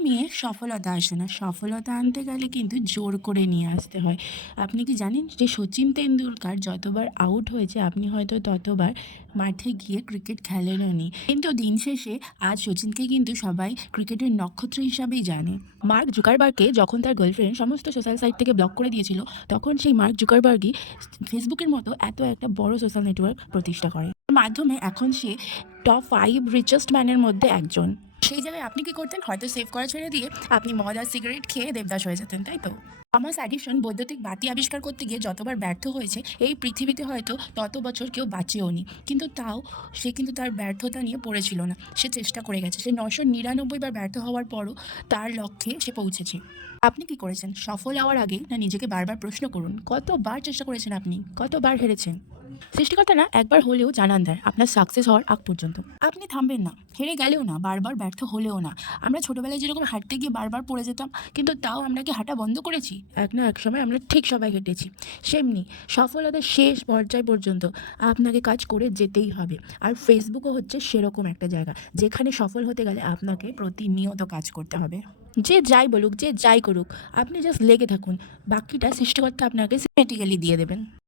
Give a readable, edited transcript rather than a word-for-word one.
ঘুমিয়ে সফলতা আসে না। সফলতা আনতে গেলে কিন্তু জোর করে নিয়ে আসতে হয়। আপনি কি জানেন যে সচিন তেন্ডুলকার যতবার আউট হয়েছে আপনি হয়তো ততবার মাঠে গিয়ে ক্রিকেট খেলেনওনি। কিন্তু দিন শেষে আজ সচিনকে কিন্তু সবাই ক্রিকেটের নক্ষত্র হিসাবেই জানে। মার্ক জুকারবার্গকে যখন তার গার্লফ্রেন্ড সমস্ত সোশ্যাল সাইট থেকে ব্লক করে দিয়েছিল, তখন সেই মার্ক জুকারবার্গই ফেসবুকের মতো এত একটা বড় সোশ্যাল নেটওয়ার্ক প্রতিষ্ঠা করে। এর মাধ্যমে এখন সে টপ 5 রিচেস্ট ম্যানের মধ্যে একজন। সেই জায়গায় আপনি কি করতেন? হয়তো সেভ করা ছেড়ে দিয়ে আপনি মদ আর সিগারেট খেয়ে দেবদাস হয়ে যেতেন, তাই তো? থমাস এডিসন বৈদ্যুতিক বাতি আবিষ্কার করতে গিয়ে যতবার ব্যর্থ হয়েছে এই পৃথিবীতে হয়তো তত বছর কেউ বাঁচেওনি। কিন্তু তাও সে কিন্তু তার ব্যর্থতা নিয়ে পড়েছিল না। সে চেষ্টা করে গেছে। সে 999 বার ব্যর্থ হওয়ার পরও তার লক্ষ্যে সে পৌঁছেছে। আপনি কি করেছেন? সফল হওয়ার আগে না নিজেকে বারবার প্রশ্ন করুন, কতবার চেষ্টা করেছেন আপনি? কতবার হেরেছেন? সৃষ্টিকর্তা না একবার হলেও জানান দেয় আপনার সাকসেস হওয়ার আগ পর্যন্ত। আপনি থামবেন না, হেরে গেলেও না, বারবার ব্যর্থ হলেও না। আমরা ছোটবেলায় যেরকম হাঁটতে গিয়ে বারবার পড়ে যেতাম, কিন্তু তাও আমরা কি হাঁটা বন্ধ করেছি? এক না এক সময় আমরা ঠিক সবাই হেঁটেছি। সেমনি সফলতার শেষ পর্যায় পর্যন্ত আপনাকে কাজ করে যেতেই হবে। আর ফেসবুকও হচ্ছে সেরকম একটা জায়গা, যেখানে সফল হতে গেলে আপনাকে প্রতিনিয়ত কাজ করতে হবে। যে যাই বলুক, যে যাই করুক, আপনি জাস্ট লেগে থাকুন। বাকিটা সৃষ্টিকর্তা আপনাকে সিমেটিক্যালি দিয়ে দেবেন।